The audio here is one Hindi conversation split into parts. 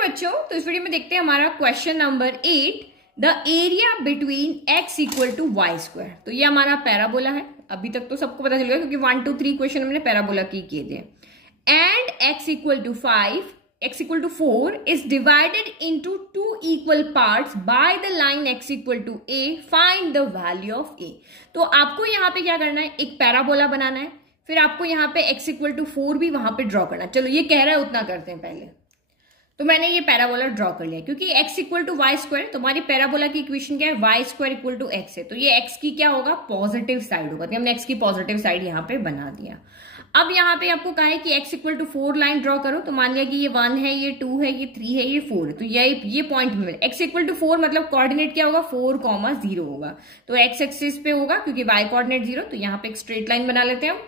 बच्चों, तो इस वीडियो में देखते हैं हमारा question number 8, the area between x equal to Y square. तो ये हमारा पैराबोला है। अभी तक तो सबको पता चल गया क्योंकि 1 2 3 क्वेश्चन हमने पैराबोला की किए थे। And x equal to 5, x equal to 4 is divided into 2 equal parts by the line x equal to a, find the value of a। तो आपको यहाँ पे क्या करना है, एक पैराबोला बनाना है, फिर आपको यहाँ पे x इक्वल टू 4 भी वहां पे ड्रॉ करना है। चलो ये कह रहा है उतना करते हैं पहले। तो मैंने ये पैराबोला ड्रॉ कर लिया क्योंकि x equal to Y square, तो हमारी पैराबोला की इक्वेशन क्या है, Y square equal to X है। तो ये x की क्या होगा, पॉजिटिव साइड होगा। तो हमने x की पॉजिटिव साइड यहाँ पे बना दिया। अब यहाँ पे आपको कहा है कि x equal to 4 line draw करो। तो मान लिया कि ये 1 है, ये 2 है, ये 3 है, ये 4 है। तो ये पॉइंट में x इक्वल टू 4 मतलब कोऑर्डिनेट क्या होगा, 4,0 होगा। तो x एक्सिस पे होगा क्योंकि y कोऑर्डिनेट 0। तो यहाँ पे एक स्ट्रेट लाइन बना लेते हैं हम।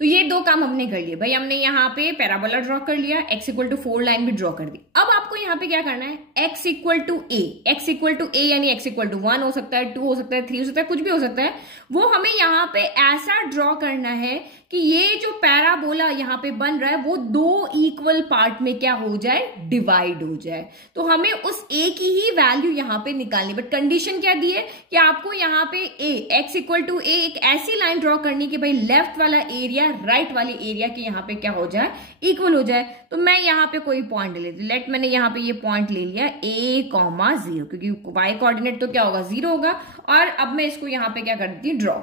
तो ये दो काम हमने कर लिए भाई। हमने यहाँ पे पैराबोला ड्रॉ कर लिया, x इक्वल टू 4 लाइन भी ड्रॉ कर दी। अब आपको यहाँ पे क्या करना है, x equal to a, x equal to a यानी x इक्वल टू 1 हो सकता है, 2 हो सकता है, 3 हो सकता है, कुछ भी हो सकता है। वो हमें यहाँ पे ऐसा ड्रॉ करना है कि ये जो पैराबोला यहाँ पे बन रहा है वो 2 इक्वल पार्ट में क्या हो जाए, डिवाइड हो जाए। तो हमें उस a की ही वैल्यू यहाँ पे निकालनी। बट कंडीशन क्या दी है कि आपको यहाँ पे x इक्वल टू a एक ऐसी लाइन ड्रॉ करनी कि भाई लेफ्ट वाला एरिया राइट वाले एरिया के यहाँ पे क्या हो जाए, इक्वल हो जाए। तो मैं यहाँ पे कोई पॉइंट ले लेती, लेट मैंने यहाँ पे ये पॉइंट ले लिया a,0 क्योंकि y कोऑर्डिनेट तो क्या होगा, 0 होगा। और अब मैं इसको यहाँ पे क्या कर देती हूँ, ड्रॉ।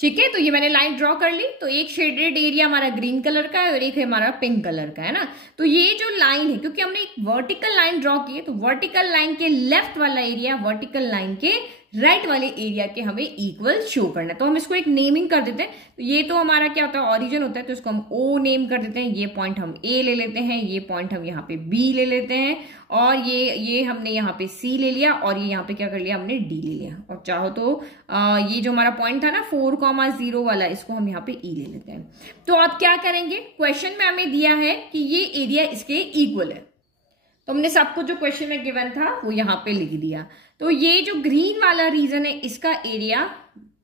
ठीक है, तो ये मैंने लाइन ड्रॉ कर ली। तो एक शेडेड एरिया हमारा ग्रीन कलर का है और एक है हमारा पिंक कलर का, है ना। तो ये जो लाइन है, क्योंकि हमने एक वर्टिकल लाइन ड्रॉ की है, तो वर्टिकल लाइन के लेफ्ट वाला एरिया वर्टिकल लाइन के राइट वाले एरिया के हमें इक्वल शो करना है। तो हम इसको एक नेमिंग कर देते हैं। तो ये तो हमारा क्या होता है, ऑरिजिन होता है, तो इसको हम O नेम कर देते हैं। ये पॉइंट हम A ले लेते हैं, ये पॉइंट हम यहाँ पे B ले लेते हैं, और ये हमने यहाँ पे C ले लिया, और ये यहाँ पे क्या कर लिया, हमने D ले लिया। और चाहो तो ये जो हमारा पॉइंट था ना 4,0 वाला, इसको हम यहाँ पे E ले लेते हैं। तो अब क्या करेंगे, क्वेश्चन में हमें दिया है कि ये एरिया इसके इक्वल है। तो हमने सबको जो क्वेश्चन में गिवन था वो यहाँ पे लिख दिया। तो ये जो ग्रीन वाला रीजन है, इसका एरिया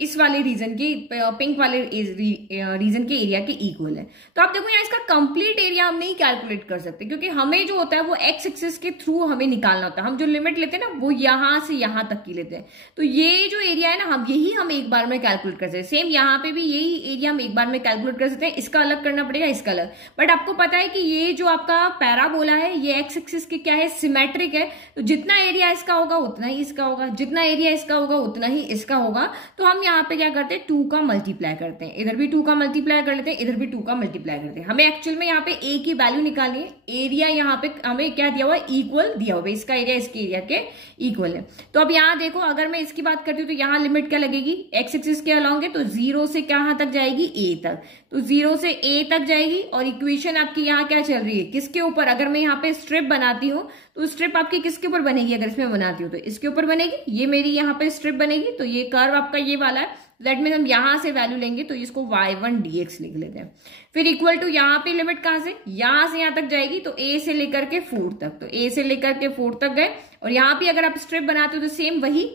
इस वाले रीजन के, पिंक वाले रीजन के एरिया के इक्वल है। तो आप देखो यहाँ इसका कंप्लीट एरिया हम नहीं कैलकुलेट कर सकते, क्योंकि हमें जो होता है वो एक्स एक्सिस के थ्रू हमें निकालना होता है। हम जो लिमिट लेते हैं ना वो यहाँ से यहाँ तक की लेते हैं। तो ये जो एरिया है ना, हम एक बार में कैलकुलेट कर सकते हैं। सेम यहाँ पे भी यही एरिया हम एक बार में कैलकुलेट कर सकते हैं। इसका अलग करना पड़ेगा, इसका अलग। बट आपको पता है कि ये जो आपका पैराबोला है ये एक्स एक्सिस के क्या है, सिमेट्रिक है। तो जितना एरिया इसका होगा उतना ही इसका होगा, जितना एरिया इसका होगा उतना ही इसका होगा। तो हम यहाँ पे क्या करते हैं, 2 का मल्टीप्लाई करते हैं। इधर भी 2 का मल्टीप्लाई कर लेते हैं, इधर भी 2 का मल्टीप्लाई करते हैं। हमें एक्चुअल में यहाँ पे a की वैल्यू निकालनी है। एरिया यहाँ पे हमें क्या दिया हुआ है, इक्वल दिया हुआ है। इसका एरिया इसके एरिया के इक्वल है। तो अब यहाँ देखो, अगर मैं इसकी बात करती हूँ तो यहाँ लिमिट क्या लगेगी, एक्स एक्सिस के अलॉन्ग है, तो 0 से कहाँ तक जाएगी, a तक। तो 0 से a तक जाएगी। और इक्वेशन आपकी यहाँ क्या चल रही है, किसके ऊपर। अगर मैं यहाँ पे स्ट्रिप बनाती हूँ तो स्ट्रिप आपकी किसके ऊपर बनेगी, अगर इसमें बनाती हूँ तो इसके ऊपर बनेगी। ये मेरी यहाँ पे स्ट्रिप बनेगी। तो ये कर्व आपका ये वाला है। दैट मीन हम यहां से वैल्यू लेंगे, तो इसको y1 dx लिख लेते हैं। फिर इक्वल टू यहाँ पे लिमिट कहां से, यहां से यहां तक जाएगी। तो a से लेकर के 4 तक, तो a से लेकर के 4 तक गए। और यहाँ पे अगर आप स्ट्रिप बनाते हो तो सेम वही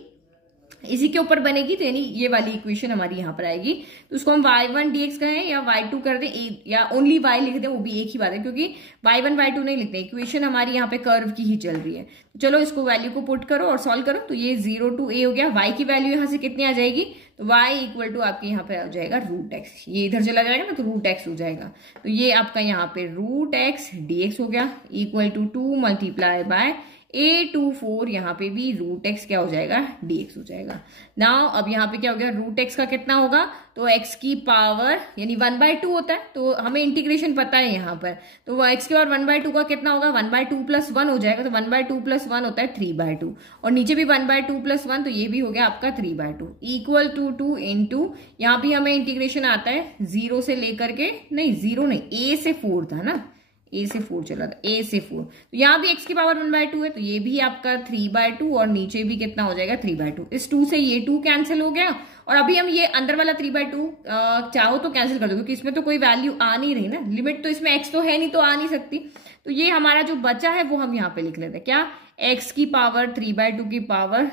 इसी के ऊपर बनेगी। तो यानी ये वाली इक्वेशन हमारी यहाँ पर आएगी। तो उसको हम y1 dx कहें या y2 कर दें, या ओनली y लिख दें, वो भी एक ही बात है, क्योंकि y1 y2 नहीं लिखते। इक्वेशन हमारी यहाँ पे कर्व की ही चल रही है। तो चलो इसको वैल्यू को पुट करो और सॉल्व करो। तो ये 0 to a हो गया। y की वैल्यू यहाँ से कितनी आ जाएगी, तो y इक्वल टू आपके यहाँ पे आ जाएगा √x। ये इधर चला जाएगा ना, तो √x हो जाएगा। तो ये आपका यहाँ पे √x dx हो गया, equal to 2 multiply by a to 4, यहाँ पे भी √x क्या हो जाएगा, dx हो जाएगा। नाउ अब यहाँ पे क्या हो गया, √x का कितना होगा, तो x की पावर यानी 1/2 होता है। तो हमें इंटीग्रेशन पता है यहाँ पर। तो x की पावर 1/2 का कितना होगा, 1/2 + 1 हो जाएगा। तो 1/2 + 1 होता है 3/2। और नीचे भी 1/2 + 1, तो ये भी हो गया आपका 3/2 इक्वल टू 2 इंटू, यहाँ भी हमें इंटीग्रेशन आता है 0 से लेकर के, नहीं 0 नहीं, a से 4 था ना, a से 4 चला था, a से 4। तो यहाँ भी x की पावर 1/2 है, तो ये भी आपका 3/2, और नीचे भी कितना हो जाएगा, 3/2। इस 2 से ये 2 कैंसिल हो गया। और अभी हम ये अंदर वाला 3/2 चाहो तो कैंसिल कर दो, क्योंकि इसमें तो कोई वैल्यू आ नहीं रही ना, लिमिट तो इसमें x तो है नहीं, तो आ नहीं सकती। तो ये हमारा जो बचा है वो हम यहाँ पे लिख लेते हैं, क्या, x की पावर 3/2 की पावर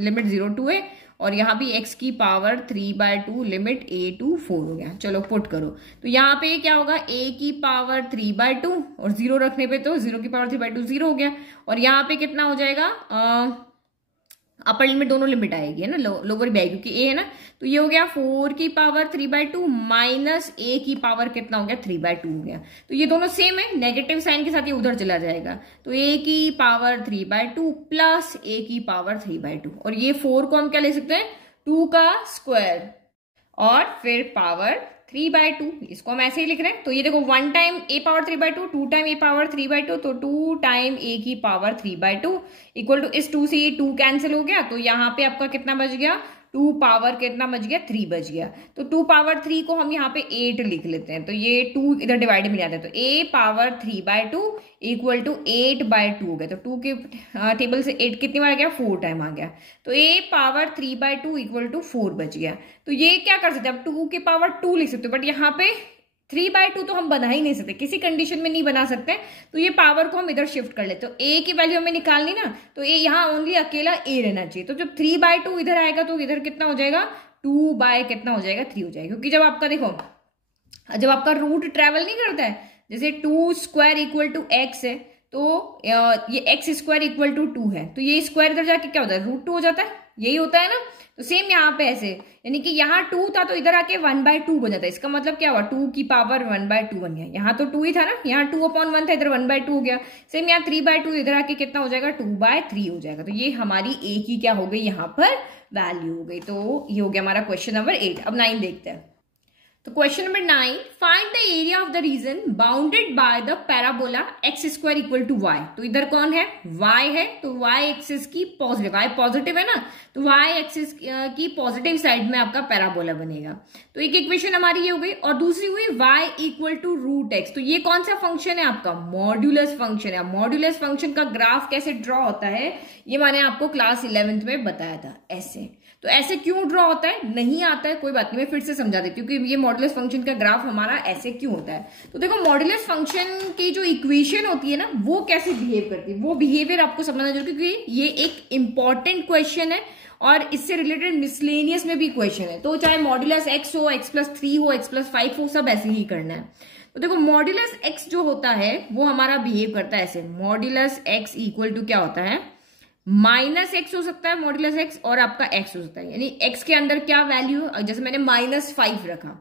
लिमिट 0 to a, और यहाँ भी x की पावर 3/2 लिमिट a टू 4 हो गया। चलो पुट करो, तो यहाँ पे क्या होगा, a की पावर 3/2 और 0 रखने पे तो 0 की पावर 3/2 0 हो गया। और यहाँ पे कितना हो जाएगा, अपर लिमिट दोनों लिमिट आएगी है ना, लोअर भी आएगी क्योंकि a है ना। तो ये हो गया 4 की पावर 3/2 माइनस a की पावर कितना हो गया 3/2 हो गया। तो ये दोनों सेम है, नेगेटिव साइन के साथ ये उधर चला जाएगा। तो a की पावर 3/2 प्लस a की पावर 3/2 और ये 4 को हम क्या ले सकते हैं 2 का स्क्वायर और फिर पावर 3/2, इसको हम ऐसे ही लिख रहे हैं। तो ये देखो 1 time a power 3/2, 2 time a power 3/2, तो 2 टाइम a की पावर 3/2 इक्वल टू इस 2 से ये 2 कैंसिल हो गया। तो यहाँ पे आपका कितना बच गया, 2 पावर कितना बच गया 3 बच गया। तो 2 पावर 3 को हम यहाँ पे 8 लिख लेते हैं, तो ये 2 इधर डिवाइड में जाता है। तो a पावर 3/2 इक्वल टू 8/2 हो गया। तो 2 के टेबल से 8 कितनी बार आ गया, 4 टाइम आ गया। तो a पावर 3/2 इक्वल टू 4 बच गया। तो ये क्या कर सकते हैं, अब 2 के पावर 2 लिख सकते हो, बट यहाँ पे 3/2 तो हम बना ही नहीं सकते, किसी कंडीशन में नहीं बना सकते। तो ये पावर को हम इधर शिफ्ट कर लेते, तो a की वैल्यू हमें निकालनी ना, तो a यहाँ ओनली अकेला a रहना चाहिए। तो जब 3/2 इधर आएगा तो इधर कितना हो जाएगा, 2 बाय कितना हो जाएगा 3 हो जाएगा। क्योंकि जब आपका देखो, जब आपका रूट ट्रेवल नहीं करता है, जैसे 2 स्क्वायर इक्वल टू x है, तो ये x स्क्वायर इक्वल टू 2 है, तो ये स्क्वायर इधर जाके क्या होता है, √2 हो जाता है, यही होता है ना। तो सेम यहाँ पे ऐसे, यानी कि यहाँ 2 था तो इधर आके 1/2 बन जाता है। इसका मतलब क्या हुआ, 2 की पावर 1/2 बन गया। यहाँ तो 2 ही था ना, यहाँ 2/1 था, इधर 1/2 हो गया। सेम यहाँ 3/2 इधर आके कितना हो जाएगा, 2/3 हो जाएगा। तो ये हमारी a की क्या हो गई, यहाँ पर वैल्यू हो गई। तो ये हो गया हमारा क्वेश्चन नंबर 8। अब 9 देखते हैं। तो question number 9, find the area of the region bounded by the parabola x square equal to y। तो इधर कौन है, y है, तो y एक्सिस की पॉजिटिव, y पॉजिटिव है ना, तो y एक्सिस की पॉजिटिव साइड में आपका पैराबोला बनेगा। तो एक इक्वेशन हमारी ये हो गई, और दूसरी हुई y इक्वल टू √x। तो ये कौन सा फंक्शन है आपका, मॉड्यूलस फंक्शन है। मॉड्यूलस फंक्शन का ग्राफ कैसे ड्रॉ होता है, ये मैंने आपको क्लास 11th में बताया था। ऐसे, तो ऐसे क्यों ड्रॉ होता है, नहीं आता है कोई बात नहीं, मैं फिर से समझा देती हूँ कि ये मॉड्यूलस फंक्शन का ग्राफ हमारा ऐसे क्यों होता है। तो देखो मॉड्यूलस फंक्शन की जो इक्वेशन होती है ना, वो कैसे बिहेव करती है, वो बिहेवियर आपको समझना जरूरी, क्योंकि ये एक इंपॉर्टेंट क्वेश्चन है और इससे रिलेटेड मिसलेनियस में भी क्वेश्चन है। तो चाहे मॉड्यूलस x हो, x+3 हो, x+5 हो, सब ऐसे ही करना है। तो देखो मॉड्यूलस x जो होता है वो हमारा बिहेव करता है ऐसे, मॉड्यूलस x इक्वल टू क्या होता है, -x हो सकता है मॉड्यूलस x, और आपका x हो सकता है, यानी x के अंदर क्या वैल्यू, जैसे मैंने -5 रखा,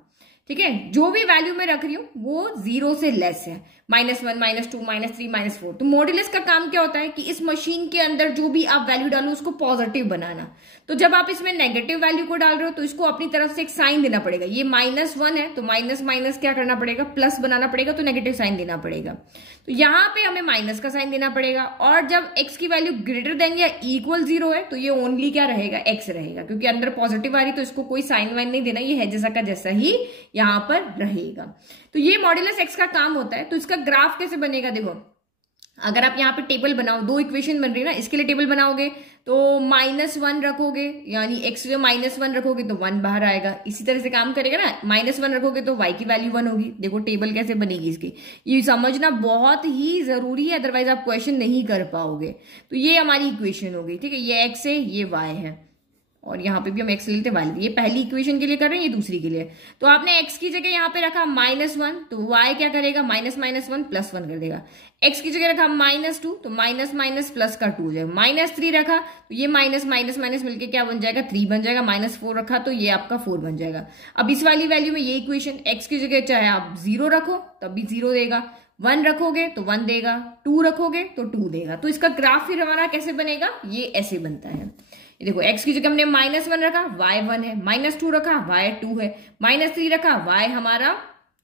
ठीक है, जो भी वैल्यू मैं रख रही हूँ वो 0 से लेस है, -1, -2, -3, -4। तो मॉड्यूलस का काम क्या होता है कि इस मशीन के अंदर जो भी आप वैल्यू डालो उसको पॉजिटिव बनाना। तो जब आप इसमें नेगेटिव वैल्यू को डाल रहे हो तो इसको अपनी तरफ से एक साइन देना पड़ेगा। ये -1 है तो माइनस माइनस क्या करना पड़ेगा, प्लस बनाना पड़ेगा, तो नेगेटिव साइन देना पड़ेगा। तो यहाँ पे हमें माइनस का साइन देना पड़ेगा, और जब x की वैल्यू ग्रेटर देन या इक्वल 0 है तो ये ओनली क्या रहेगा, x रहेगा, क्योंकि अंदर पॉजिटिव आ रही तो इसको कोई साइन वाइन नहीं देना, ये है जैसा का जैसा ही यहाँ पर रहेगा। तो ये मॉड्यूलस x का काम होता है। तो इसका ग्राफ कैसे बनेगा, देखो अगर आप यहाँ पे टेबल बनाओ, 2 इक्वेशन बन रही है ना, इसके लिए टेबल बनाओगे तो -1 रखोगे, यानी x जो -1 रखोगे तो 1 बाहर आएगा। इसी तरह से काम करेगा ना, -1 रखोगे तो y की वैल्यू 1 होगी। देखो टेबल कैसे बनेगी इसकी, ये समझना बहुत ही जरूरी है, अदरवाइज आप क्वेश्चन नहीं कर पाओगे। तो ये हमारी इक्वेशन होगी, ठीक है, ये x है, ये y है, और यहाँ पे भी हम x लेते y लेते। ये पहली इक्वेशन के लिए कर रहे हैं, ये दूसरी के लिए। तो आपने x की जगह यहाँ पे रखा -1, तो y क्या करेगा, -1 +1 कर देगा। x की जगह रखा -2, तो माइनस प्लस का 2 हो जाएगा। -3 रखा तो ये माइनस मिलके क्या बन जाएगा, 3 बन जाएगा। -4 रखा तो ये आपका 4 बन जाएगा। अब इस वाली वैल्यू में ये इक्वेशन, x की जगह चाहे आप 0 रखो तब भी 0 देगा, 1 रखोगे तो 1 देगा, 2 रखोगे तो 2 देगा। तो इसका ग्राफ फिर हमारा कैसे बनेगा, ये ऐसे बनता है। ये देखो x की जगह हमने -1 रखा, y 1 है, -2 रखा, y 2 है, -3 रखा, y हमारा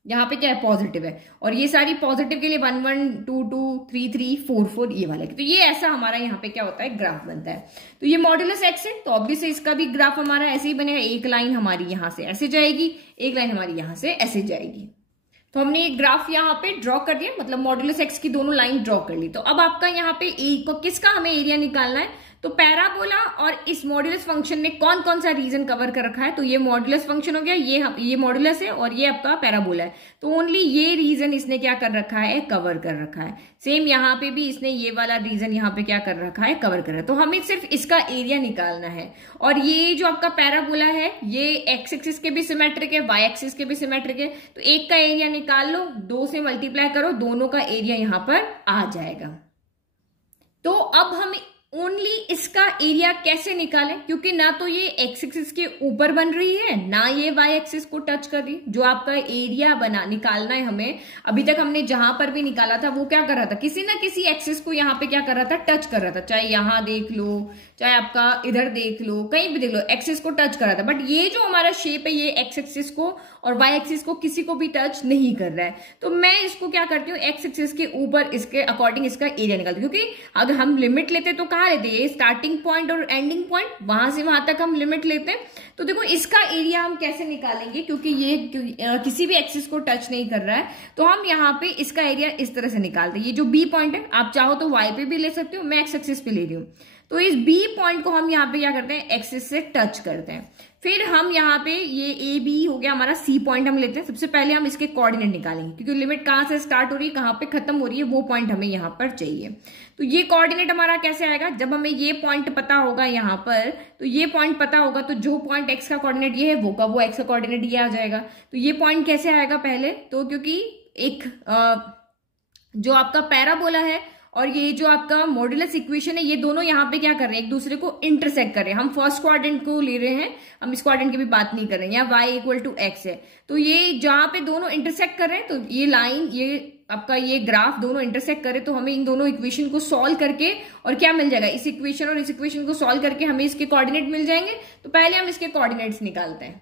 यहाँ पे क्या है, पॉजिटिव है, और ये सारी पॉजिटिव के लिए 1 1 2 2 3 3 4 4 ये वाला। तो ये ऐसा हमारा यहाँ पे क्या होता है, ग्राफ बनता है। तो ये मॉड्यूलस x है, तो ऑब्वियसली इसका भी ग्राफ हमारा ऐसे ही बनेगा। एक लाइन हमारी यहाँ से ऐसे जाएगी, एक लाइन हमारी यहाँ से ऐसे जाएगी। तो हमने एक ग्राफ यहाँ पे ड्रॉ कर दिया, मतलब मॉड्यूलस x की दोनों लाइन ड्रॉ कर ली। तो अब आपका यहाँ पे a को किसका हमें एरिया निकालना है, तो पैराबोला और इस मॉड्यूलस फंक्शन ने कौन कौन सा रीजन कवर कर रखा है, तो ये मॉड्यूलस फंक्शन हो गया, ये मॉड्यूलस है और ये आपका पैराबोला है, तो ओनली ये रीजन इसने क्या कर रखा है, कवर कर रखा है। सेम यहाँ पे भी इसने ये वाला रीजन यहाँ पे क्या कर रखा है, कवर कर रहा है। तो हमें सिर्फ इसका एरिया निकालना है, और ये जो आपका पैराबोला है ये एक्स एक्सिस के भी सिमेट्रिक है, वाई एक्सिस के भी सिमेट्रिक है, तो एक का एरिया निकाल लो, 2 से मल्टीप्लाई करो, दोनों का एरिया यहां पर आ जाएगा। तो अब हम ओनली इसका एरिया कैसे निकालें, क्योंकि ना तो ये एक्स एक्सिस के ऊपर बन रही है, ना ये वाई एक्सिस को टच कर रही। जो आपका एरिया निकालना है हमें, अभी तक हमने जहां पर भी निकाला था वो क्या कर रहा था, किसी ना किसी एक्सिस को यहाँ पे क्या कर रहा था, टच कर रहा था। चाहे यहां देख लो, चाहे आपका इधर देख लो, कहीं भी देख लो, एक्सिस को टच कर रहा था। बट ये जो हमारा शेप है ये एक्स एक्सिस को और वाई एक्सिस को किसी को भी टच नहीं कर रहा है। तो मैं इसको क्या करती हूँ, एक्स एक्सिस के ऊपर इसके अकॉर्डिंग इसका एरिया निकालती हूँ, क्योंकि अगर हम लिमिट लेते तो कहाँ लेते हैं, ये स्टार्टिंग पॉइंट और एंडिंग पॉइंट, वहां से वहां तक हम लिमिट लेते हैं। तो देखो इसका एरिया हम कैसे निकालेंगे, क्योंकि ये किसी भी एक्सिस को टच नहीं कर रहा है, तो हम यहाँ पे इसका एरिया इस तरह से निकालते हैं। ये जो बी पॉइंट है, आप चाहो तो वाई पे भी ले सकते हो, मैं एक्स एक्सिस पे ले रही हूँ। तो इस बी पॉइंट को हम यहाँ पे क्या करते हैं, एक्सिस से टच करते हैं। फिर हम यहाँ पे ये ए बी हो गया हमारा, सी पॉइंट हम लेते हैं। सबसे पहले हम इसके कोऑर्डिनेट निकालेंगे, क्योंकि लिमिट कहाँ से स्टार्ट हो रही है, कहाँ पे खत्म हो रही है, वो पॉइंट हमें यहाँ पर चाहिए। तो ये कोऑर्डिनेट हमारा कैसे आएगा, जब हमें ये पॉइंट पता होगा यहाँ पर, तो ये पॉइंट पता होगा, तो जो पॉइंट एक्स का कोऑर्डिनेट ये है वो का वो एक्स का कोऑर्डिनेट ये आ जाएगा। तो ये पॉइंट कैसे आएगा पहले, तो क्योंकि एक जो आपका पैराबोला है और ये जो आपका मॉड्यूलस इक्वेशन है, ये दोनों यहाँ पे क्या कर रहे हैं, एक दूसरे को इंटरसेक्ट कर रहे हैं। हम फर्स्ट क्वाड्रेंट को ले रहे हैं, हम इस क्वाड्रेंट की भी बात नहीं कर रहे हैं। यहाँ y इक्वल टू एक्स है, तो ये जहां पे दोनों इंटरसेक्ट कर रहे हैं, तो ये लाइन, ये आपका ये ग्राफ दोनों इंटरसेक्ट करे, तो हमें इन दोनों इक्वेशन को सॉल्व करके और क्या मिल जाएगा, इस इक्वेशन और इस इक्वेशन को सॉल्व करके हमें इसके कोऑर्डिनेट मिल जाएंगे। तो पहले हम इसके कोऑर्डिनेट्स निकालते हैं।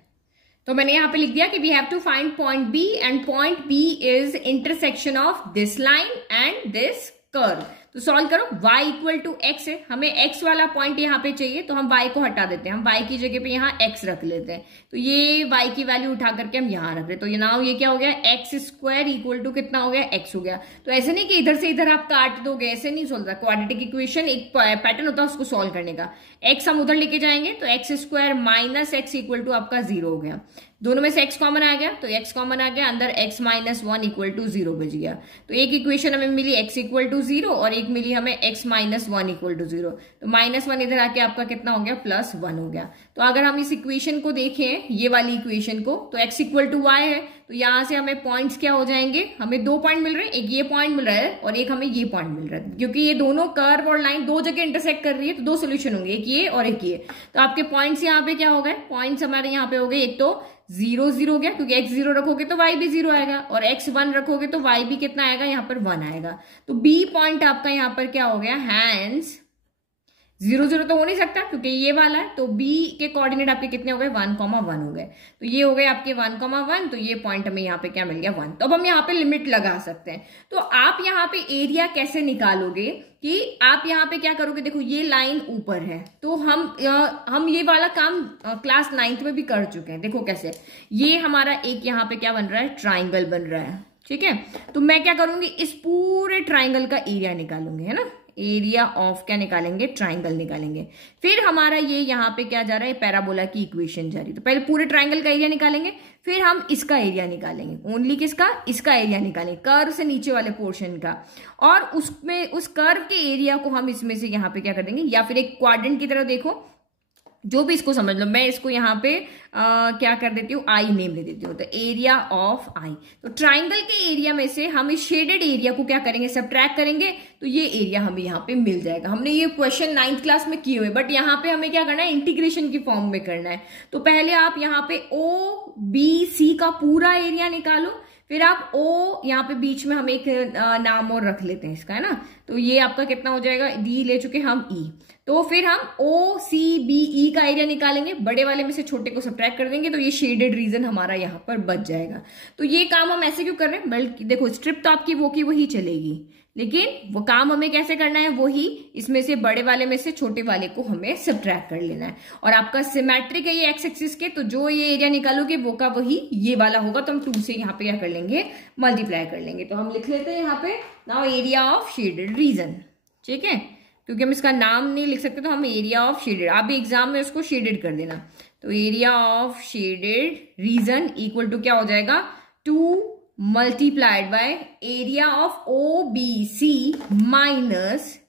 तो मैंने यहाँ पे लिख दिया कि we have to find point B, and point B is intersection of this line and this curve. तो सॉल्व करो, y इक्वल टू एक्स है, हमें x वाला पॉइंट यहाँ पे चाहिए, तो हम y को हटा देते हैं, हम y की जगह पे यहाँ x रख लेते हैं। तो ये y की वैल्यू उठा करके हम यहाँ रख रहे हैं। तो ये नाउ ये क्या हो गया, एक्स स्क्वायर इक्वल टू कितना हो गया, x हो गया। तो ऐसे नहीं कि इधर से इधर आप काट दोगे, ऐसे नहीं सोल्व होता। क्वाड्रेटिक इक्वेशन एक पैटर्न होता है उसको सॉल्व करने का। x हम उधर लेके जाएंगे, तो X square minus X equal to आपका 0 हो गया। दोनों में से x कॉमन आ गया, तो x कॉमन आ गया, अंदर x माइनस 1 इक्वल टू 0 बच गया। तो एक इक्वेशन हमें मिली x इक्वल टू 0 और एक मिली हमें x माइनस 1 इक्वल टू 0। तो माइनस 1 इधर आके आपका कितना हो गया, प्लस 1 हो गया। तो अगर हम इस इक्वेशन को देखें, ये वाली इक्वेशन को, तो x इक्वल टू y है, तो यहां से हमें पॉइंट्स क्या हो जाएंगे, हमें 2 पॉइंट मिल रहे हैं, एक ये पॉइंट मिल रहा है और एक हमें ये पॉइंट मिल रहा है। क्योंकि ये दोनों कर्व और लाइन दो जगह इंटरसेक्ट कर रही है, तो 2 सोल्यूशन होंगे, एक ये और एक ये। तो आपके पॉइंट्स यहाँ पे क्या हो गए, पॉइंट्स हमारे यहाँ पे हो गए, एक तो 0 0 हो गया, क्योंकि x 0 रखोगे तो y भी 0 आएगा, और x 1 रखोगे तो y भी कितना आएगा, यहाँ पर 1 आएगा। तो b पॉइंट आपका यहाँ पर क्या हो गया, हैंस 0 0 तो हो नहीं सकता क्योंकि ये वाला है, तो b के कोऑर्डिनेट आपके कितने हो गए, 1, 1 हो गए। तो ये हो गए आपके 1, 1, तो ये पॉइंट हमें यहाँ पे क्या मिल गया, 1। तो अब हम यहाँ पे लिमिट लगा सकते हैं। तो आप यहाँ पे एरिया कैसे निकालोगे, कि आप यहाँ पे क्या करोगे, देखो ये लाइन ऊपर है, तो हम ये वाला काम क्लास 9th में भी कर चुके हैं। देखो कैसे, ये हमारा एक यहाँ पे क्या बन रहा है, ट्राइंगल बन रहा है, ठीक है। तो मैं क्या करूंगी, इस पूरे ट्राइंगल का एरिया निकालूंगी, है ना, एरिया ऑफ क्या निकालेंगे, ट्राइंगल निकालेंगे। फिर हमारा ये यहाँ पे क्या जा रहा है, पैराबोला की इक्वेशन जा रही है। तो पहले पूरे ट्राइंगल का एरिया निकालेंगे, फिर हम इसका एरिया निकालेंगे, ओनली किसका, इसका एरिया निकालेंगे, कर्व से नीचे वाले पोर्शन का, और उसमें उस कर्व के एरिया को हम इसमें से यहाँ पे क्या कर देंगे, या फिर एक क्वाड्रेंट की तरह देखो, जो भी इसको समझ लो। मैं इसको यहाँ पे क्या कर देती हूँ, आई नेम दे देती हूँ, तो एरिया ऑफ आई। तो ट्राइंगल के एरिया में से हम इस शेडेड एरिया को क्या करेंगे, सबट्रैक्ट करेंगे, तो ये एरिया हमें यहाँ पे मिल जाएगा। हमने ये क्वेश्चन 9th क्लास में किए हुए, बट यहाँ पे हमें क्या करना है, इंटीग्रेशन की फॉर्म में करना है। तो पहले आप यहाँ पे ओ बी सी का पूरा एरिया निकालो, फिर आप ओ यहाँ पे बीच में हम एक नाम और रख लेते हैं इसका, है ना। तो ये आपका कितना हो जाएगा, डी ले चुके हम ई। तो फिर हम ओ सी बी ई का एरिया निकालेंगे, बड़े वाले में से छोटे को सबट्रैक्ट कर देंगे, तो ये शेडेड रीजन हमारा यहाँ पर बच जाएगा। तो ये काम हम ऐसे क्यों कर रहे हैं, बल्कि देखो स्ट्रिप तो आपकी वो की वही चलेगी, लेकिन वो काम हमें कैसे करना है, वही इसमें से बड़े वाले में से छोटे वाले को हमें सबट्रैक्ट कर लेना है। और आपका सिमेट्रिक है ये एक्स एक्सिस के, तो जो ये एरिया निकालोगे वो का वही ये वाला होगा। तो हम 2 से यहाँ पे क्या कर लेंगे, मल्टीप्लाई कर लेंगे। तो हम लिख लेते हैं यहाँ पे now area of shaded reason, ठीक है। क्योंकि हम इसका नाम नहीं लिख सकते तो हम एरिया ऑफ शेडेड, आप भी एग्जाम में उसको शेडेड कर देना। तो area of shaded region equal to क्या हो जाएगा, 2 multiplied by area of OBC minus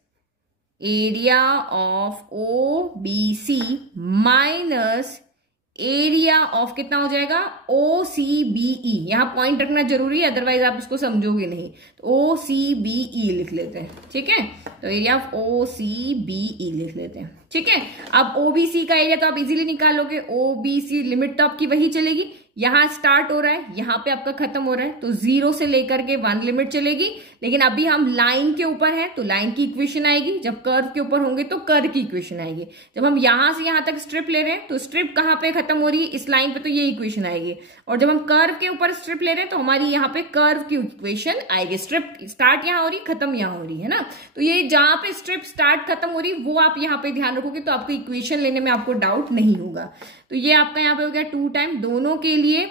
area of OBC minus area of कितना हो जाएगा OCBE। यहां पॉइंट रखना जरूरी है, अदरवाइज आप इसको समझोगे नहीं। तो OCBE लिख लेते हैं, ठीक है। तो एरिया ऑफ OCBE लिख लेते हैं, ठीक है। अब OBC का एरिया तो आप इजीली निकालोगे, OBC लिमिट तो आपकी वही चलेगी, यहां स्टार्ट हो रहा है, यहां पे आपका खत्म हो रहा है, तो 0 से लेकर के 1 लिमिट चलेगी। लेकिन अभी हम लाइन के ऊपर है तो लाइन की इक्वेशन आएगी, जब कर्व के ऊपर होंगे तो कर्व की इक्वेशन आएगी। जब हम यहां से यहां तक स्ट्रिप ले रहे हैं तो स्ट्रिप कहां पे खत्म हो रही है, इस लाइन पे, तो ये इक्वेशन आएगी। और जब हम कर्व के ऊपर स्ट्रिप ले रहे हैं तो हमारी यहाँ पे कर्व की इक्वेशन आएगी। स्ट्रिप स्टार्ट यहां हो रही, खत्म यहां हो रही है ना, तो ये जहां पे स्ट्रिप स्टार्ट खत्म हो रही वो आप यहाँ पे ध्यान रखोगे तो आपको इक्वेशन लेने में आपको डाउट नहीं होगा। तो ये आपका यहाँ पे हो गया 2 टाइम, दोनों के लिए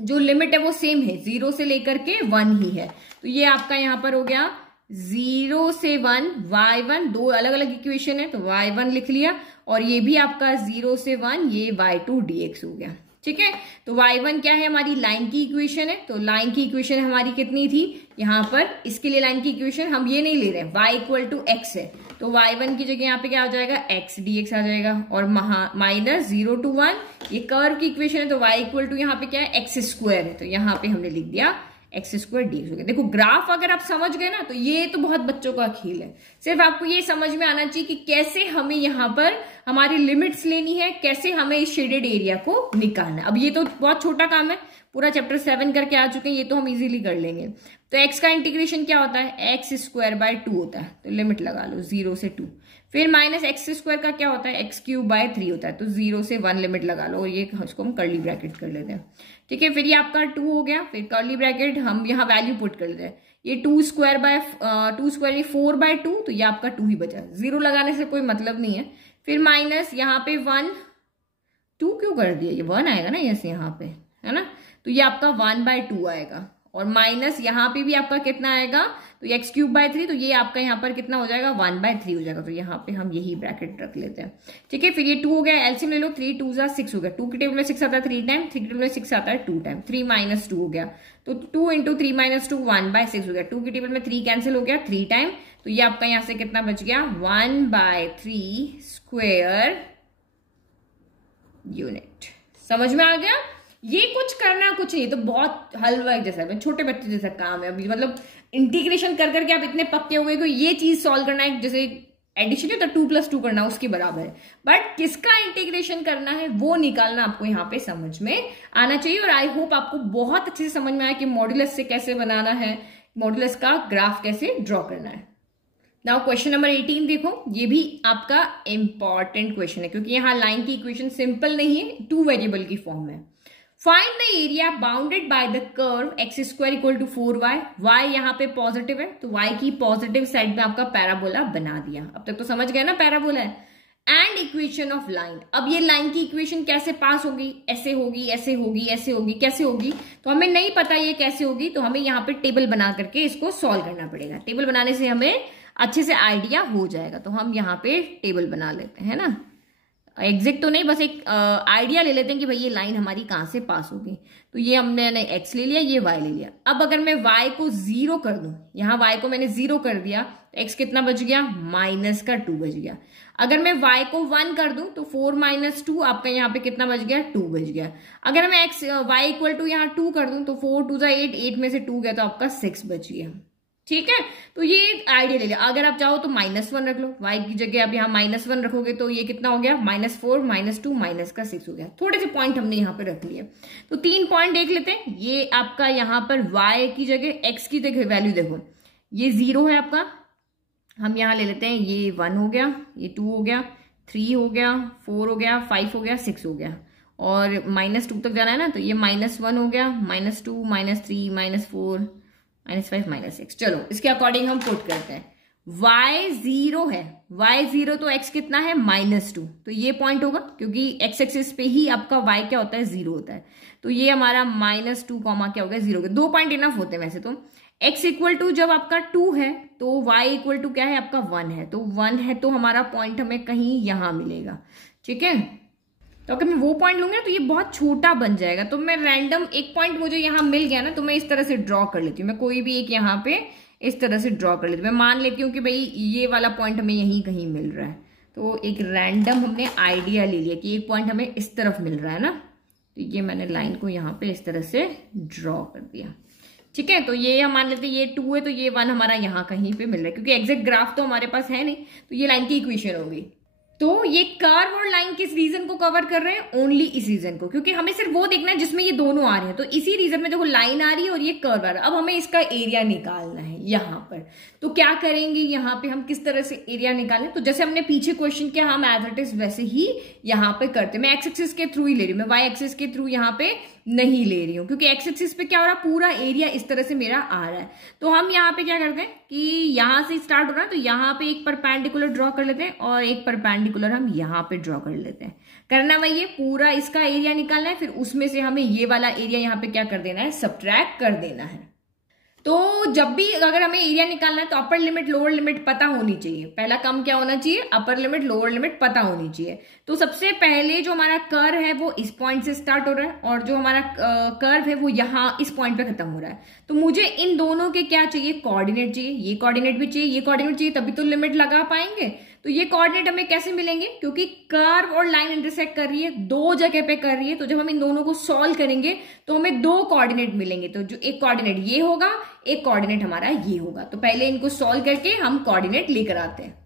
जो लिमिट है वो सेम है, 0 से लेकर के 1 ही है। तो ये आपका यहां पर हो गया 0 से 1 y1, दो अलग अलग इक्वेशन है तो y1 लिख लिया, और ये भी आपका 0 से 1 ये y2 dx हो गया, ठीक है। तो y1 क्या है, हमारी लाइन की इक्वेशन है। तो लाइन की इक्वेशन हमारी कितनी थी यहां पर, इसके लिए लाइन की इक्वेशन हम ये नहीं ले रहे हैं, y इक्वल टू x है, तो y1 की जगह यहाँ पे क्या आ जाएगा x dx आ जाएगा, और माइनस 0 to 1 ये कर्व की इक्वेशन है, तो y इक्वल टू यहाँ पे क्या है x स्क्वायर है, तो यहाँ पे हमने लिख दिया x स्क्वायर dx हो गया। देखो ग्राफ अगर आप समझ गए ना तो ये तो बहुत बच्चों का खेल है, सिर्फ आपको ये समझ में आना चाहिए कि कैसे हमें यहाँ पर हमारी लिमिट्स लेनी है, कैसे हमें इस शेडेड एरिया को निकालना है। अब ये तो बहुत छोटा काम है, पूरा चैप्टर 7 करके आ चुके हैं, ये तो हम इजीली कर लेंगे। तो x का इंटीग्रेशन क्या होता है, x स्क्वायर बाय 2 होता है, तो लिमिट लगा लो 0 से 2। फिर माइनस एक्स स्क्वायर का क्या होता है, x क्यूब बाय 3 होता है, तो 0 से 1 लिमिट लगा लो, और ये इसको हम कर्ली ब्रैकेट कर लेते हैं, ठीक है। फिर ये आपका 2 हो गया, फिर कर्ली ब्रैकेट हम यहाँ वैल्यू पुट कर लेते हैं, ये 2 स्क्वायर बाय 2 स्क्वायर ये 4 बाय 2, तो ये आपका 2 ही बचा, 0 लगाने से कोई मतलब नहीं है। फिर माइनस यहाँ पे 1, 2 क्यों कर दिया, ये 1 आएगा ना ऐसे यहाँ पे, है ना, तो ये आपका 1 बाय 2 आएगा, और माइनस यहाँ पे भी आपका कितना आएगा, तो x क्यूब बाय 3, तो ये आपका यहाँ पर कितना हो जाएगा 1 बाय 3 हो जाएगा, तो यहाँ पे हम यही ब्रैकेट रख लेते हैं, ठीक है। फिर ये 2 हो गया, एलसीएम ले लो, 3 2 6 हो गया, 2 के टेबल में 6 आता है 3 टाइम, 3 के टेबल में 6 आता है 2 टाइम, 3 माइनस 2 हो गया, तो 2 इंटू 3 माइनस 2 1 बाय 6 हो गया, 2 के टेबल में 3 कैंसिल हो गया 3 टाइम, तो ये आपका यहाँ से कितना बच गया 1 बाय 3 स्क्वायर यूनिट। समझ में आ गया, ये कुछ करना कुछ नहीं, तो बहुत हलवा जैसा है, छोटे बच्चे जैसा काम है अभी, मतलब इंटीग्रेशन कर करके आप इतने पक्के हो गए कि ये चीज सॉल्व करना है, जैसे एडिशन है तो 2 + 2 करना उसके बराबर है, बट किसका इंटीग्रेशन करना है वो निकालना आपको यहाँ पे समझ में आना चाहिए। और आई होप आपको बहुत अच्छे से समझ में आया कि मॉड्यूलस से कैसे बनाना है, मॉड्यूलस का ग्राफ कैसे ड्रॉ करना है। नाउ क्वेश्चन नंबर 18 देखो, ये भी आपका इंपॉर्टेंट क्वेश्चन है, क्योंकि यहाँ लाइन की इक्वेशन सिंपल नहीं है, 2 वेरिएबल की फॉर्म में। Find the area bounded by the curve x square equal to 4y, y यहाँ पे पॉजिटिव है तो y की पॉजिटिव साइड में आपका पैराबोला बना दिया। अब तक तो समझ गए ना पैराबोला है। एंड इक्वेशन ऑफ लाइन, अब ये लाइन की इक्वेशन कैसे पास होगी, ऐसे होगी, ऐसे होगी, ऐसे होगी, कैसे होगी, तो हमें नहीं पता ये कैसे होगी, तो हमें यहाँ पे टेबल बना करके इसको सॉल्व करना पड़ेगा। टेबल बनाने से हमें अच्छे से आइडिया हो जाएगा, तो हम यहाँ पे टेबल बना लेते हैं ना, एग्जैक्ट तो नहीं, बस एक आइडिया ले लेते हैं कि भाई ये लाइन हमारी कहाँ से पास होगी। तो ये हमने x ले लिया, ये y ले लिया। अब अगर मैं y को 0 कर दूं, यहाँ y को मैंने 0 कर दिया, तो x कितना बच गया -2 बच गया। अगर मैं y को 1 कर दूं तो 4 - 2 आपका यहाँ पे कितना बच गया 2 बच गया। अगर मैं y इक्वल टू यहाँ 2 कर दूं तो 4 2 8, 8 में से 2 गया तो आपका 6 बच गया, ठीक है। तो ये आइडिया ले लिया। अगर आप चाहो तो -1 रख लो, y की जगह आप यहाँ -1 रखोगे तो ये कितना हो गया -4 -2 -6 हो गया। थोड़े से पॉइंट हमने यहाँ पे रख लिए, तो 3 पॉइंट देख लेते हैं। ये आपका यहाँ पर y की जगह x की जगह वैल्यू देखो, ये 0 है आपका, हम यहाँ ले लेते हैं, ये 1 हो गया, ये 2 हो गया, 3 हो गया, 4 हो गया, 5 हो गया, 6 हो गया, और -2 तक जाना है ना, तो ये -1 हो गया, -2 -3 -4 -5 -6। चलो इसके अकॉर्डिंग हम पुट करते हैं। y 0 है, y 0 तो x कितना है -2, तो ये पॉइंट होगा, क्योंकि x एक्सिस पे ही आपका y क्या होता है 0 होता है, तो ये हमारा -2 क्या हो गया 0 हो गया। 2 पॉइंट इनफ होते हैं वैसे तो। x इक्वल टू जब आपका 2 है तो y इक्वल टू क्या है आपका 1 है, तो 1 है तो हमारा पॉइंट हमें कहीं यहां मिलेगा, ठीक है। तो अगर मैं वो पॉइंट लूंगा तो ये बहुत छोटा बन जाएगा, तो मैं रैंडम एक पॉइंट मुझे यहाँ मिल गया ना, तो मैं इस तरह से ड्रॉ कर लेती हूँ, मैं कोई भी एक यहाँ पे इस तरह से ड्रॉ कर लेती हूँ। मैं मान लेती हूँ कि भाई ये वाला पॉइंट हमें यहीं कहीं मिल रहा है, तो एक रैंडम हमने आइडिया ले लिया कि एक पॉइंट हमें इस तरफ मिल रहा है ना, तो ये मैंने लाइन को यहाँ पे इस तरह से ड्रॉ कर दिया, ठीक है। तो ये हम मान लेते हैं ये 2 है तो ये 1 हमारा यहाँ कहीं पे मिल रहा है, क्योंकि एग्जैक्ट ग्राफ तो हमारे पास है नहीं, तो ये लाइन की इक्वेशन होगी। तो ये कर्व और लाइन किस रीजन को कवर कर रहे हैं, ओनली इस रीजन को, क्योंकि हमें सिर्फ वो देखना है जिसमें ये दोनों आ रहे हैं। तो इसी रीजन में देखो लाइन आ रही है और ये कर्व आ रहा है। अब हमें इसका एरिया निकालना है यहाँ पर, तो क्या करेंगे यहाँ पे हम किस तरह से एरिया निकालें, तो जैसे हमने पीछे क्वेश्चन किया हम एज इट इज वैसे ही यहाँ पे करते। मैं एक्स एक्सिस के थ्रू ही ले रही हूँ, मैं वाई एक्सिस के थ्रू यहाँ पे नहीं ले रही हूँ, क्योंकि एक्स एक्सिस पे क्या हो रहा है पूरा एरिया इस तरह से मेरा आ रहा है। तो हम यहाँ पे क्या करते हैं कि यहाँ से स्टार्ट हो रहा है तो यहाँ पे एक परपेंडिकुलर ड्रॉ कर लेते हैं और एक परपेंडिकुलर हम यहाँ पे ड्रॉ कर लेते हैं। करना वही है, पूरा इसका एरिया निकालना है, फिर उसमें से हमें ये वाला एरिया यहाँ पे क्या कर देना है, सब्ट्रैक्ट कर देना है। तो जब भी अगर हमें एरिया निकालना है तो अपर लिमिट लोअर लिमिट पता होनी चाहिए। पहला काम क्या होना चाहिए, अपर लिमिट लोअर लिमिट पता होनी चाहिए। तो सबसे पहले जो हमारा कर्व है वो इस पॉइंट से स्टार्ट हो रहा है और जो हमारा कर्व है वो यहाँ इस पॉइंट पे खत्म हो रहा है। तो मुझे इन दोनों के क्या चाहिए, कोऑर्डिनेट चाहिए, ये कोऑर्डिनेट भी चाहिए, ये कोऑर्डिनेट चाहिए, तभी तो लिमिट लगा पाएंगे। तो ये कोऑर्डिनेट हमें कैसे मिलेंगे, क्योंकि कर्व और लाइन इंटरसेक्ट कर रही है, दो जगह पे कर रही है। तो जब हम इन दोनों को सॉल्व करेंगे तो हमें दो कोऑर्डिनेट मिलेंगे। तो जो एक कोऑर्डिनेट ये होगा, एक कोऑर्डिनेट हमारा ये होगा। तो पहले इनको सॉल्व करके हम कोऑर्डिनेट लेकर आते हैं।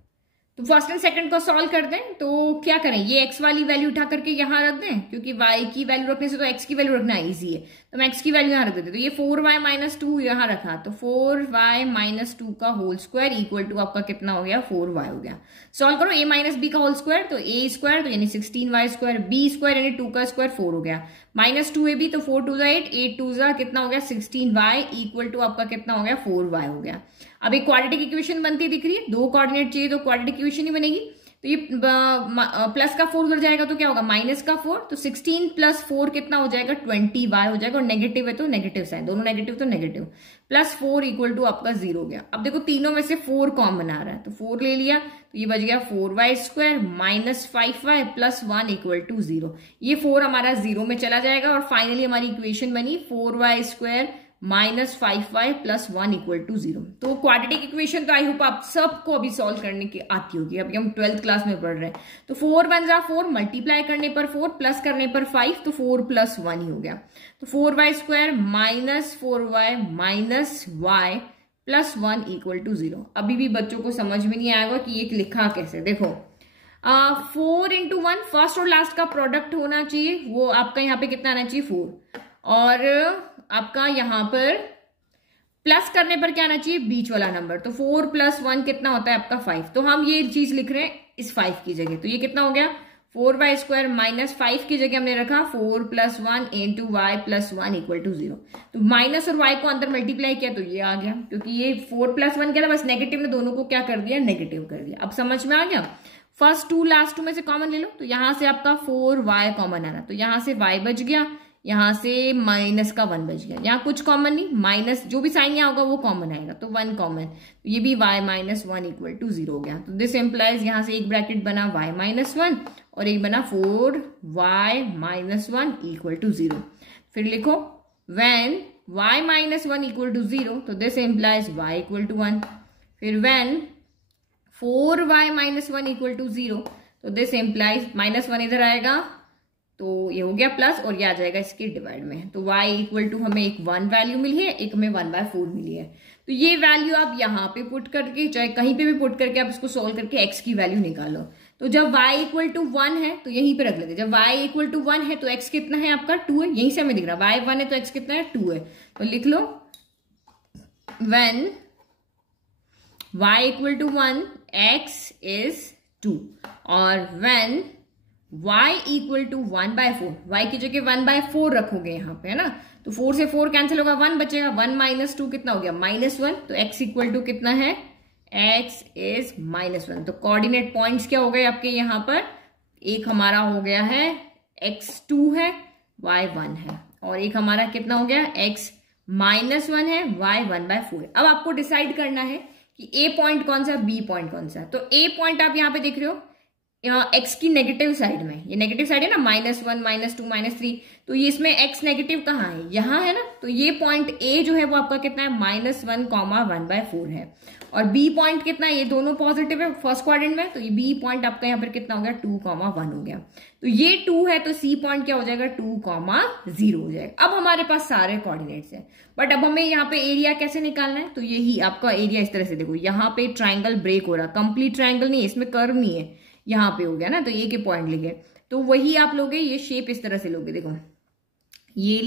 तो फर्स्ट एंड सेकंड को सॉल्व कर दें तो क्या करें, ये एक्स वाली वैल्यू उठा करके यहाँ रख दें, क्योंकि वाई की वैल्यू रखने से तो एक्स की वैल्यू रखना इजी है। तो मैं एक्स की वैल्यू यहाँ रख देती हूँ। तो ये 4y-2 यहाँ रखा, तो 4y-2 का होल स्क्वायर इक्वल टू आपका कितना हो गया, 4y हो गया। सॉल्व करो, a-b का होल स्क्वायर तो a स्क्वायर तो यानी 16y स्क्वायर, b स्क्वायर यानी 2 का स्क्वायर 4 हो गया, -2ab तो 4 2 8, 8 2 कितना हो गया 16y इक्वल टू आपका कितना हो गया 4y हो गया। अब एक क्वाड्रेटिक इक्वेशन बनती दिख रही है, दो कोऑर्डिनेट चाहिए तो क्वाड्रेटिक इक्वेशन ही बनेगी। तो ये प्लस का 4 उधर जाएगा तो क्या होगा माइनस का 4, तो 16 + 4 कितना हो जाएगा 20y हो जाएगा, और नेगेटिव है तो नेगेटिव साइन, दोनों नेगेटिव तो नेगेटिव, +4 इक्वल टू आपका 0 हो गया। अब देखो तीनों में से 4 कॉमन आ रहा है तो 4 ले लिया, तो ये बच गया 4y square -5y + 1 equal to 0। ये 4 हमारा 0 में चला जाएगा और फाइनली हमारी इक्वेशन बनी 4y square -5y + 1 equal to 0। तो क्वाड्रेटिक इक्वेशन तो आई होप आप सबको अभी सॉल्व करने की आती होगी, अभी हम 12th क्लास में पढ़ रहे हैं। तो 4 1 जा 4, मल्टीप्लाई करने पर 4, प्लस करने पर 5, तो 4 + 1 ही हो गया। तो 4y square -4y -y + 1 equal to 0। अभी भी बच्चों को समझ में नहीं आएगा कि ये लिखा कैसे। देखो 4 × 1 फर्स्ट और लास्ट का प्रोडक्ट होना चाहिए, वो आपका यहाँ पे कितना आना चाहिए 4, और आपका यहाँ पर प्लस करने पर क्या आना चाहिए बीच वाला नंबर। तो 4 + 1 कितना होता है आपका 5। तो हम ये चीज लिख रहे हैं इस 5 की जगह, तो ये कितना हो गया 4y स्क्वायर -5 की जगह हमने रखा 4 + 1 × y + 1 इक्वल टू 0। तो माइनस और y को अंदर मल्टीप्लाई किया तो ये आ गया, क्योंकि ये 4 + 1 क्या था बस नेगेटिव ने दोनों को क्या कर दिया नेगेटिव कर दिया। अब समझ में आ गया। फर्स्ट 2 लास्ट 2 में से कॉमन ले लो, तो यहां से आपका 4y कॉमन आना, तो यहां से y बच गया, यहां से -1 बच गया, यहाँ कुछ कॉमन नहीं, माइनस जो भी साइन यहाँ होगा वो कॉमन आएगा, तो 1 कॉमन, तो ये भी y -1 इक्वल टू 0 हो गया। तो दिस एम्प्लाइज यहाँ से एक ब्रैकेट बना y -1 और एक बना 4y -1 इक्वल टू 0। फिर लिखो व्हेन y -1 इक्वल टू 0, तो this implies y equal to 1। फिर व्हेन 4y -1 इक्वल टू 0, तो दिस एम्प्लाइज -1 इधर आएगा तो ये हो गया प्लस, और ये आ जाएगा इसके डिवाइड में। तो y इक्वल टू हमें एक 1 वैल्यू मिली है, एक हमें 1/4 मिली है। तो ये वैल्यू आप यहाँ पे पुट करके चाहे कहीं पे भी पुट करके आप इसको सोल्व करके x की वैल्यू निकालो। तो जब y इक्वल टू 1 है तो यहीं पे रख लेते, जब y इक्वल टू 1 है तो x कितना है आपका 2 है, यहीं से हमें दिख रहा है y 1 है तो x कितना है 2 है। तो लिख लो when y equal to 1 x is 2, और when y equal to 1/4, y की जगह 1/4 रखोगे यहाँ पे, है ना। तो 4 से 4 कैंसिल होगा, 1 बचेगा, 1 - 2 कितना हो गया -1, तो x इक्वल टू कितना है x इज -1। तो कोऑर्डिनेट पॉइंट्स क्या हो गए आपके यहाँ पर, एक हमारा हो गया है x 2 है y 1 है, और एक हमारा कितना हो गया x -1 है, y 1/4 है। अब आपको डिसाइड करना है कि a पॉइंट कौन सा, b पॉइंट कौन सा। तो a पॉइंट आप यहाँ पे देख रहे हो x की नेगेटिव साइड में, ये नेगेटिव साइड है ना, -1 -2 -3, तो ये इसमें x नेगेटिव कहाँ है, यहाँ है ना। तो ये पॉइंट a जो है वो आपका कितना है, -1, 1/4 है। और b पॉइंट कितना है, ये दोनों पॉजिटिव है फर्स्ट क्वाड्रेंट में, तो ये b पॉइंट आपका यहाँ पर कितना हो गया, 2,1 हो गया। तो ये 2 है, तो c पॉइंट क्या हो जाएगा, 2,0 हो जाएगा। अब हमारे पास सारे कोऑर्डिनेट्स हैं, बट अब हमें यहाँ पे एरिया कैसे निकालना है, तो यही आपका एरिया इस तरह से देखो, यहाँ पे ट्राइंगल ब्रेक हो रहा, कंप्लीट ट्राइंगल नहीं है, इसमें कर्व नहीं है, यहाँ पे हो गया ना, तो ये के पॉइंट लिखे, तो वही आप लोगे, ये शेप इस तरह से लोगे, देखो ये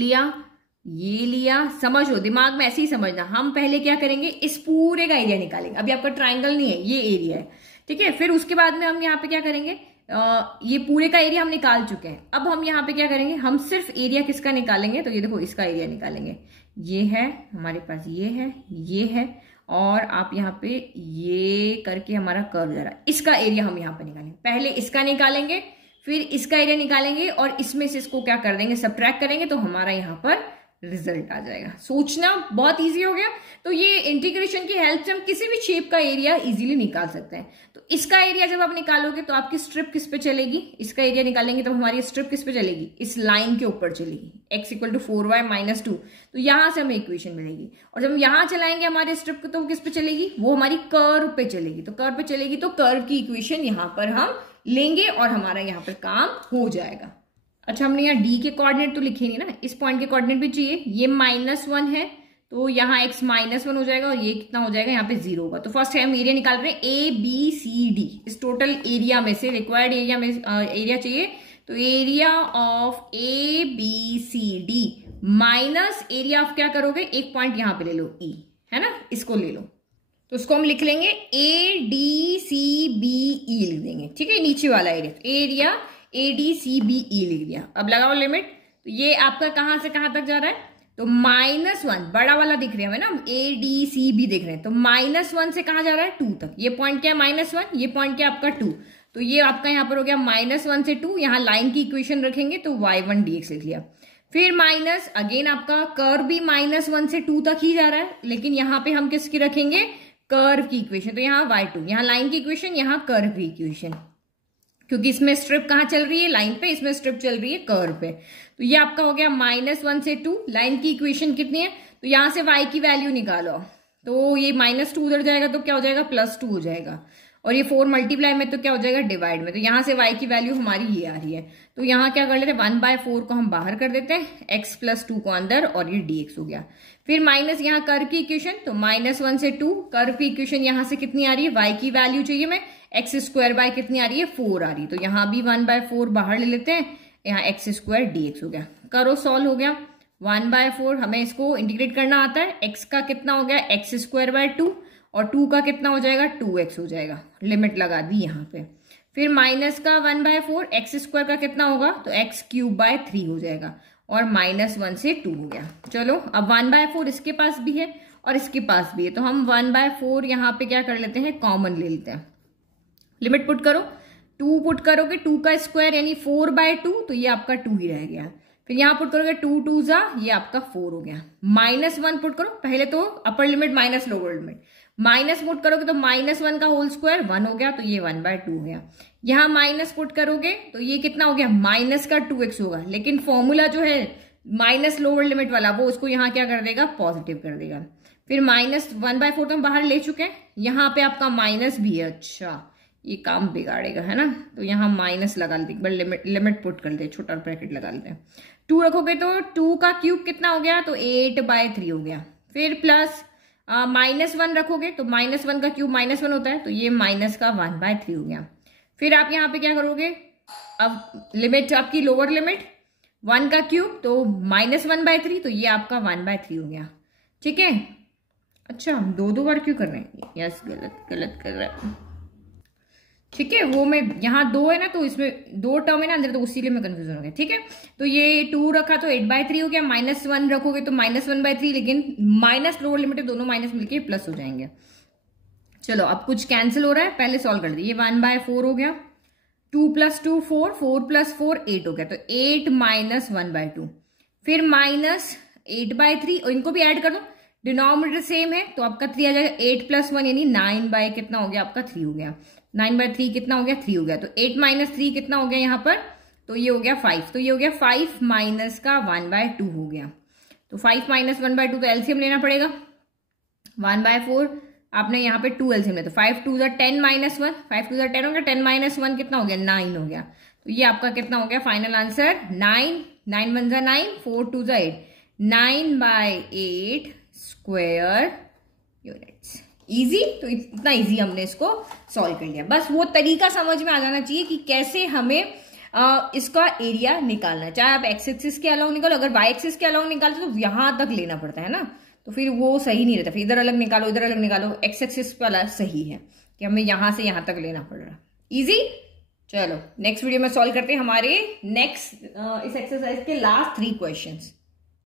लिया, समझ लो, दिमाग में ऐसे ही समझना। हम पहले क्या करेंगे, इस पूरे का एरिया निकालेंगे, अभी आपका ट्राइंगल नहीं है, ये एरिया है, ठीक है। फिर उसके बाद में हम यहाँ पे क्या करेंगे, ये पूरे का एरिया हम निकाल चुके हैं। अब हम यहाँ पे क्या करेंगे, हम सिर्फ एरिया किसका निकालेंगे, तो ये देखो इसका एरिया निकालेंगे, ये है हमारे पास, ये है, और आप यहाँ पे ये करके हमारा कर्व जा रहा है, इसका एरिया हम यहाँ पे निकालेंगे। पहले इसका निकालेंगे, फिर इसका एरिया निकालेंगे, और इसमें से इसको क्या कर देंगे, सबट्रैक्ट करेंगे, तो हमारा यहाँ पर रिजल्ट आ जाएगा। सोचना बहुत इजी हो गया। तो ये इंटीग्रेशन की हेल्प से हम किसी भी शेप का एरिया इजीली निकाल सकते हैं। तो इसका एरिया जब आप निकालोगे तो आपकी स्ट्रिप किस पे चलेगी, इसका एरिया निकालेंगे तो हमारी स्ट्रिप किस पे चलेगी, इस लाइन के ऊपर चलेगी, x = 4y - 2। तो यहां से हमें इक्वेशन मिलेगी, और जब हम यहां चलाएंगे हमारे स्ट्रिप को, तो किस पे चलेगी, वो हमारी कर्व पे चलेगी। तो कर्व पे चलेगी तो कर्व की इक्वेशन यहां पर हम लेंगे, और हमारा यहाँ पर काम हो जाएगा। अच्छा, हमने यहाँ d के कोऑर्डिनेट तो लिखे नहीं ना, इस पॉइंट के कोऑर्डिनेट भी चाहिए। ये -1 है, तो यहाँ x -1 हो जाएगा, और ये कितना हो जाएगा, यहाँ पे 0 होगा। तो फर्स्ट हम एरिया निकाल रहे हैं, ABCD, इस टोटल एरिया में से रिक्वायर्ड एरिया में एरिया चाहिए। तो area of ABCD minus area of, क्या करोगे, एक पॉइंट यहाँ पे ले लो, E है ना, इसको ले लो, तो उसको हम लिख लेंगे ADCBE लिख देंगे, ठीक है, नीचे वाला एरिया ADCBE लिख दिया। अब लगाओ लिमिट, तो ये आपका कहां से कहां तक जा रहा है, तो -1 बड़ा वाला दिख रहा है ना, ADCB दिख रहे हैं, तो -1 से कहां जा रहा है, 2 तक। ये पॉइंट क्या है, -1, ये पॉइंट क्या आपका 2, तो ये आपका यहाँ पर हो गया -1 से 2। यहाँ लाइन की इक्वेशन रखेंगे तो y1 dx लिख लिया। फिर माइनस अगेन आपका कर्व भी -1 से 2 तक ही जा रहा है, लेकिन यहाँ पे हम किसकी रखेंगे, कर्व की इक्वेशन। तो यहाँ y2, यहाँ लाइन की इक्वेशन, यहाँ कर्व की इक्वेशन, क्योंकि इसमें स्ट्रिप कहाँ चल रही है, लाइन पे, इसमें स्ट्रिप चल रही है कर्व पे। तो ये आपका हो गया -1 से 2। लाइन की इक्वेशन कितनी है, तो यहां से y की वैल्यू निकालो, तो ये -2 उधर जाएगा तो क्या हो जाएगा, +2 हो जाएगा, और ये 4 मल्टीप्लाई में तो क्या हो जाएगा, डिवाइड में। तो यहां से y की वैल्यू हमारी ये आ रही है, तो यहाँ क्या कर लेते हैं, 1/4 को हम बाहर कर देते हैं, x + 2 को अंदर, और ये dx हो गया। फिर माइनस यहाँ कर्व की इक्वेशन, तो -1 से 2, कर्व की इक्वेशन यहाँ से कितनी आ रही है, y की वैल्यू चाहिए मैं, x² कितनी आ रही है, 4 आ रही है, तो यहाँ भी 1/4 बाहर ले लेते हैं, यहाँ x² dx हो गया। करो सॉल्व, हो गया 1/4। हमें इसको इंटीग्रेट करना आता है, x का कितना हो गया, x²/2, और 2 का कितना हो जाएगा, 2x हो जाएगा, लिमिट लगा दी यहाँ पे। फिर माइनस का 1/4, x² का कितना होगा, तो x³ 3 हो जाएगा, और -1 से 2 हो गया। चलो अब 1/4 इसके पास भी है और इसके पास भी है, तो हम 1/4 यहाँ पे क्या कर लेते हैं, कॉमन ले लेते हैं। लिमिट पुट करो, 2 पुट करोगे, 2 का स्क्वायर यानी 4/2, तो ये आपका 2 ही रह गया। फिर यहाँ पुट करोगे 2 2 जा, ये आपका 4 हो गया। -1 पुट करो, पहले तो upper limit minus lower limit, minus put करोगे तो -1 का होल स्क्वायर 1 हो गया, तो ये 1/2 हो गया। यहाँ माइनस पुट करोगे तो ये कितना हो गया, माइनस का 2x होगा, लेकिन फॉर्मूला जो है माइनस लोअर लिमिट वाला, वो उसको यहाँ क्या कर देगा, पॉजिटिव कर देगा। फिर -1/4 तो हम बाहर ले चुके हैं, यहाँ पे आपका माइनस भी है। अच्छा, ये काम बिगाड़ेगा है ना, तो यहाँ माइनस लगा लेते, एक बार लिमिट पुट कर दे, छोटा ब्रैकेट लगा लेते हैं। 2 रखोगे तो 2 का क्यूब कितना हो गया, तो 8/3 हो गया। फिर प्लस -1 रखोगे तो -1 का क्यूब -1 होता है, तो ये माइनस का 1/3 हो गया। फिर आप यहाँ पे क्या करोगे, अब लिमिट आपकी लोअर लिमिट 1 का क्यूब, तो -1/3, तो ये आपका 1/3 हो गया, ठीक है। अच्छा, 2 बार क्यों कर रहे हैं, यस गलत कर रहा है, ठीक है। वो मैं यहाँ 2 है ना, तो इसमें 2 टर्म है ना अंदर, तो उसीलिए मैं कंफ्यूजन हो गया, ठीक है। तो ये 2 रखा तो 8/3 हो गया, -1 रखोगे तो -1/3, लेकिन माइनस लोअर लिमिट दोनों माइनस मिलके प्लस हो जाएंगे। चलो अब कुछ कैंसिल हो रहा है, पहले सॉल्व कर दिए। 1/4 हो गया, 2 + 2 4, 4 + 4 8 हो गया, तो 8 - 1/2। फिर माइनस 8/3 और इनको भी ऐड कर दो, डिनोमिनेटर सेम है तो आपका 3 आ जाएगा। 8+1 यानी 9 कितना हो गया आपका 3 हो गया। 9/3 कितना हो गया 3 हो गया। तो 8 - 3 कितना हो गया यहाँ पर, तो ये हो गया 5। तो ये हो गया 5 माइनस का 1/2 हो गया। तो 5 - 1/2 तो एलसीएम लेना पड़ेगा। 1/4 आपने यहाँ पे 2 एलसीएम लेते, 5 2 10 -1, 5 2 10 हो गया, 10 - 1 कितना हो गया 9 हो गया। तो ये आपका कितना हो गया final answer 9, 9 1 9, 4 2 8, 9/8 square units. Easy, तो इतना इजी हमने इसको सॉल्व कर लिया। बस वो तरीका समझ में आ जाना चाहिए कि कैसे हमें इसका एरिया निकालना है। चाहे आप एक्स एक्सिस के अलाउ निकालो, अगर वाई एक्सिस के अलाउ निकालते तो यहां तक लेना पड़ता है ना, तो फिर वो सही नहीं रहता। फिर इधर अलग निकालो इधर अलग निकालो, एक्स एक्सिस वाला सही है कि हमें यहां से यहां तक लेना पड़ रहा है। इजी। चलो नेक्स्ट वीडियो में सॉल्व करते हैं हमारे नेक्स्ट इस एक्सरसाइज के लास्ट 3 क्वेश्चंस।